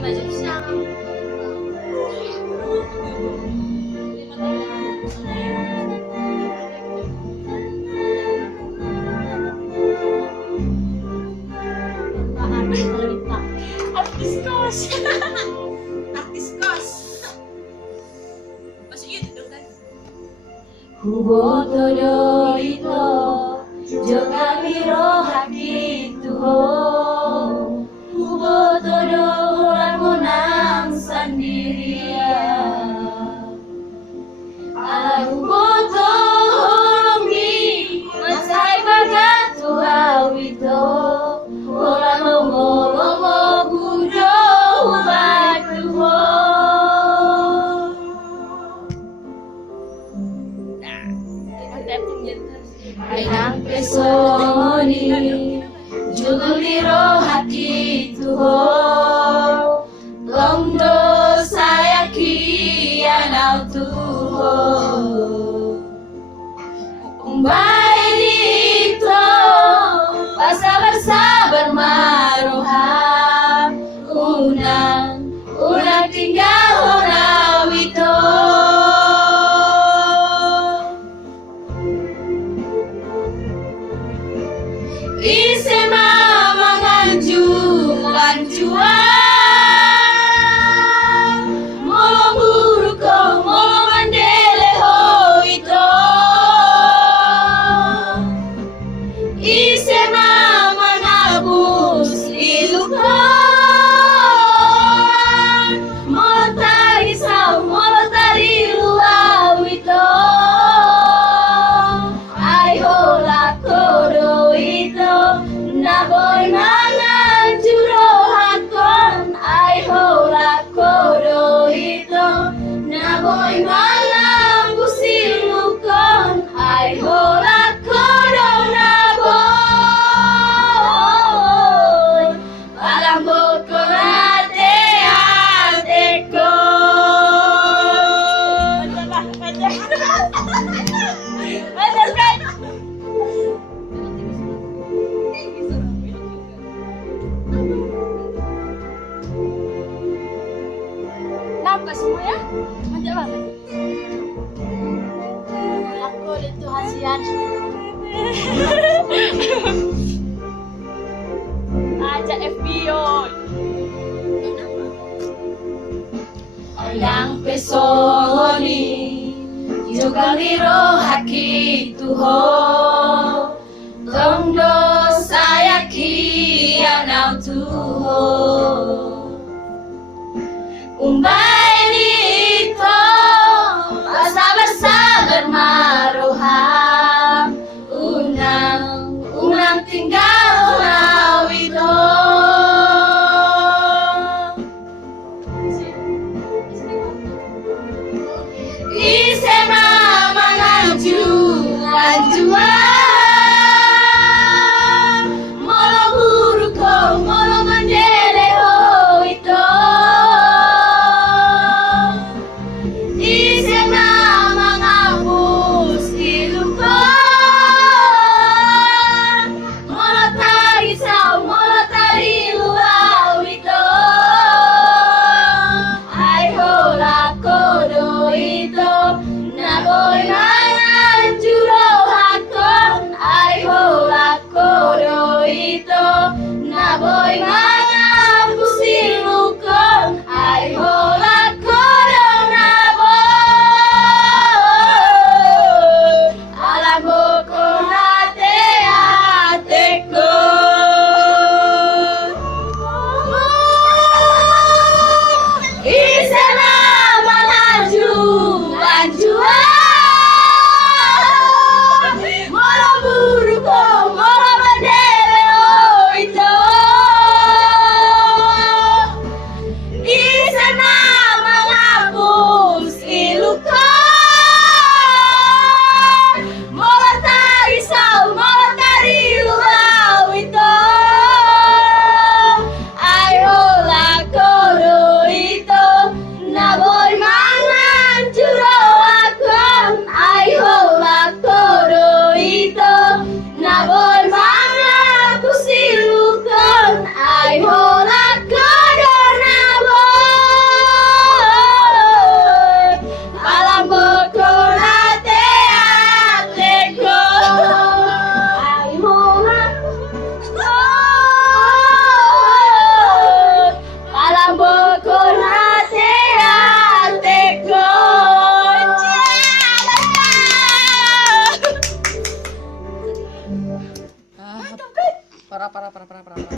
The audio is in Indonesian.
maju siang. Artis kos. Artis kos. Masuk YouTube dong kan? Hubotodo ito Jogamiro hakituho Hubotodo orang menang sendirian Ala huboto holongi Masai bagatu hawito Orang lomo-lomo budo hubatuho Ainang pesoni Juguliro hati tuho Lomdo sayaki anau tuho Umbai dito Bersabar maroha Unang tinggal honawito Isema manganjulan jual Molo buruko molo mandele ho ito Isema manabus iluko Molo tari sao molo tari luau ito Ay hola kodo ito Naboy mangan juro hakon Ay hola kodo ito Naboy mangan busilukon Ay hola kodo naboy Palambot ko ate ko Nampak semua ya? Mantap banget. Aku itu hasian. Ajak FBO. Yang pesoni Jogaliro haki tuho Tongdo sayaki anau tuho Umbai dito Bersabar maroha Unang tinggal honawito Isema manganjulan jual Molo buruko molo mandele ho para.